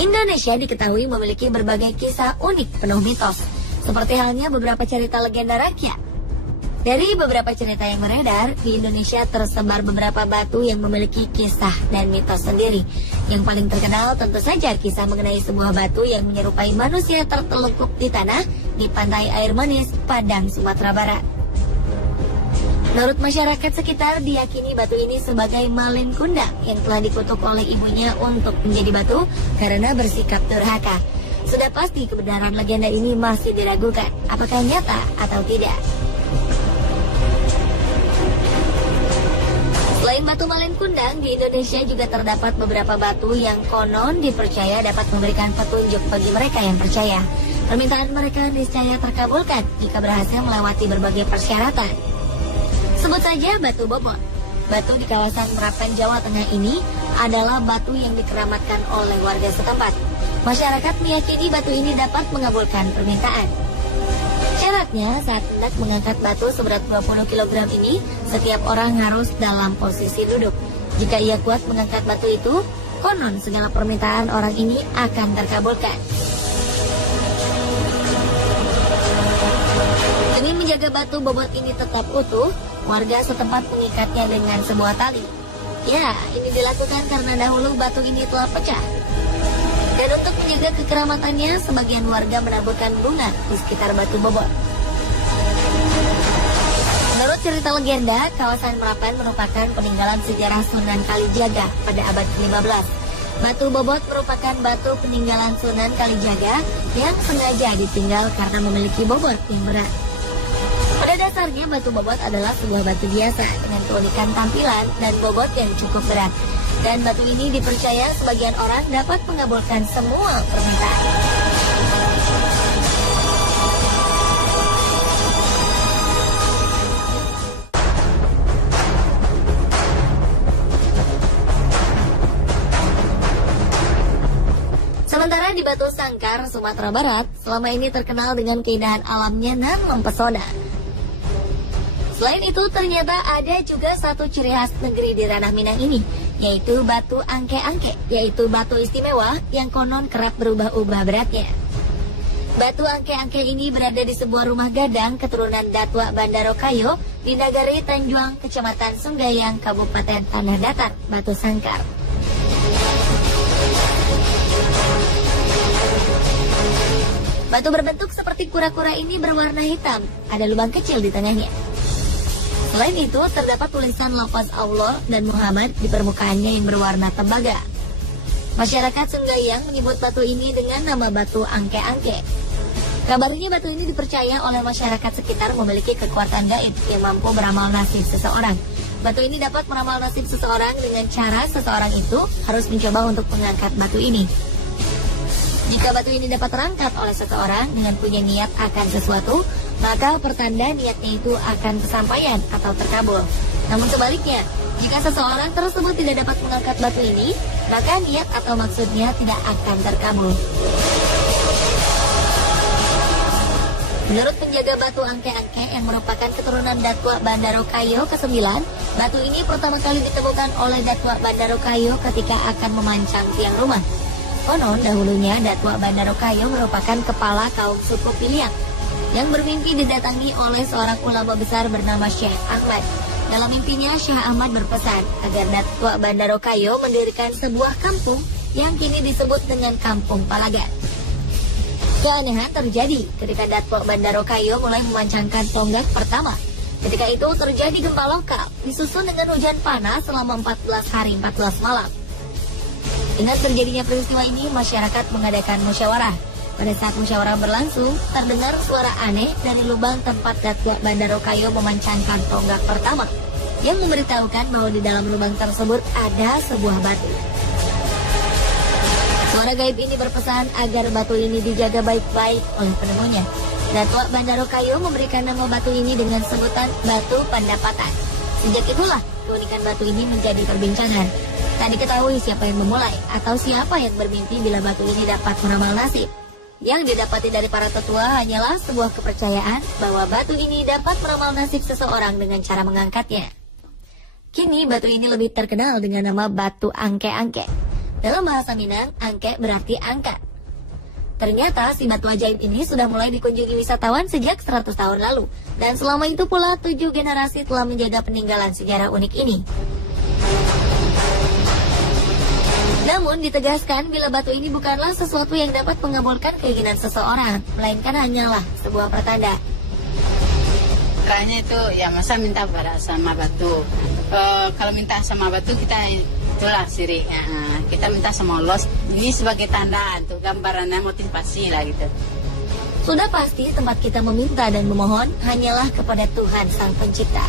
Indonesia diketahui memiliki berbagai kisah unik penuh mitos, seperti halnya beberapa cerita legenda rakyat. Dari beberapa cerita yang beredar, di Indonesia tersebar beberapa batu yang memiliki kisah dan mitos sendiri. Yang paling terkenal tentu saja kisah mengenai sebuah batu yang menyerupai manusia tertelungkup di tanah di pantai Air Manis, Padang, Sumatera Barat. Menurut masyarakat sekitar, diyakini batu ini sebagai malin kundang yang telah dikutuk oleh ibunya untuk menjadi batu karena bersikap durhaka. Sudah pasti kebenaran legenda ini masih diragukan, apakah nyata atau tidak. Selain batu malin kundang, di Indonesia juga terdapat beberapa batu yang konon dipercaya dapat memberikan petunjuk bagi mereka yang percaya. Permintaan mereka niscaya terkabulkan jika berhasil melewati berbagai persyaratan. Sebut saja batu bobot. Batu di kawasan Merapen, Jawa Tengah ini adalah batu yang dikeramatkan oleh warga setempat. Masyarakat meyakini batu ini dapat mengabulkan permintaan. Syaratnya, saat hendak mengangkat batu seberat 20 kg ini, setiap orang harus dalam posisi duduk. Jika ia kuat mengangkat batu itu, konon segala permintaan orang ini akan terkabulkan. Demi menjaga batu bobot ini tetap utuh, warga setempat mengikatnya dengan sebuah tali. Ya, ini dilakukan karena dahulu batu ini telah pecah. Dan untuk menjaga kekeramatannya, sebagian warga menaburkan bunga di sekitar batu bobot. Menurut cerita legenda, kawasan Merapen merupakan peninggalan sejarah Sunan Kalijaga pada abad ke-15. Batu bobot merupakan batu peninggalan Sunan Kalijaga yang sengaja ditinggal karena memiliki bobot yang berat. Pada dasarnya, batu bobot adalah sebuah batu biasa dengan keunikan tampilan dan bobot yang cukup berat. Dan batu ini dipercaya sebagian orang dapat mengabulkan semua permintaan. Sementara di Batu Sangkar, Sumatera Barat, selama ini terkenal dengan keindahan alamnya dan mempesona. Selain itu, ternyata ada juga satu ciri khas negeri di ranah Minang ini, yaitu batu angke-angke, yaitu batu istimewa yang konon kerap berubah-ubah beratnya. Batu angke-angke ini berada di sebuah rumah gadang keturunan Datua Bandarokayo di Nagari Tanjuang, Kecamatan Sunggayang, Kabupaten Tanah Datar, Batu Sangkar. Batu berbentuk seperti kura-kura ini berwarna hitam, ada lubang kecil di tengahnya. Selain itu, terdapat tulisan lafaz Allah dan Muhammad di permukaannya yang berwarna tembaga. Masyarakat Sunggayang menyebut batu ini dengan nama batu angke-angke. Kabarnya batu ini dipercaya oleh masyarakat sekitar memiliki kekuatan gaib yang mampu beramal nasib seseorang. Batu ini dapat meramal nasib seseorang dengan cara seseorang itu harus mencoba untuk mengangkat batu ini. Jika batu ini dapat terangkat oleh seseorang dengan punya niat akan sesuatu, maka pertanda niatnya itu akan kesampaian atau terkabul. Namun sebaliknya, jika seseorang tersebut tidak dapat mengangkat batu ini, maka niat atau maksudnya tidak akan terkabul. Menurut penjaga batu angke-angke yang merupakan keturunan Datua Bandarokayo ke-9, batu ini pertama kali ditemukan oleh Datua Bandarokayo ketika akan memancang tiang rumah. Konon dahulunya Datua Bandarokayo merupakan kepala kaum suku Piliang yang bermimpi didatangi oleh seorang ulama besar bernama Syekh Ahmad. Dalam mimpinya, Syekh Ahmad berpesan agar Datua Bandarokayo mendirikan sebuah kampung yang kini disebut dengan Kampung Palagan. Keanehan terjadi ketika Datua Bandarokayo mulai memancangkan tonggak pertama. Ketika itu terjadi gempa lokal, disusul dengan hujan panas selama 14 hari 14 malam. Dengan terjadinya peristiwa ini, masyarakat mengadakan musyawarah. Pada saat musyawarah berlangsung, terdengar suara aneh dari lubang tempat Datua Bandarokayo memancangkan tonggak pertama, yang memberitahukan bahwa di dalam lubang tersebut ada sebuah batu. Suara gaib ini berpesan agar batu ini dijaga baik-baik oleh penemunya. Datua Bandarokayo memberikan nama batu ini dengan sebutan Batu Pandapatan. Sejak itulah, keunikan batu ini menjadi perbincangan. Tak diketahui siapa yang memulai atau siapa yang bermimpi bila batu ini dapat meramal nasib. Yang didapati dari para tetua hanyalah sebuah kepercayaan bahwa batu ini dapat meramal nasib seseorang dengan cara mengangkatnya. Kini batu ini lebih terkenal dengan nama batu angke-angke. Dalam bahasa Minang, angke berarti angka. Ternyata si batu ajaib ini sudah mulai dikunjungi wisatawan sejak 100 tahun lalu. Dan selama itu pula 7 generasi telah menjaga peninggalan sejarah unik ini. Namun ditegaskan bila batu ini bukanlah sesuatu yang dapat mengabulkan keinginan seseorang, melainkan hanyalah sebuah pertanda. Caranya itu ya masa minta pada sama batu. Kalau minta sama batu kita itulah sirik. Kita minta sama Allah. Ini sebagai tanda untuk gambarannya motivasi lah gitu. Sudah pasti tempat kita meminta dan memohon hanyalah kepada Tuhan Sang Pencipta.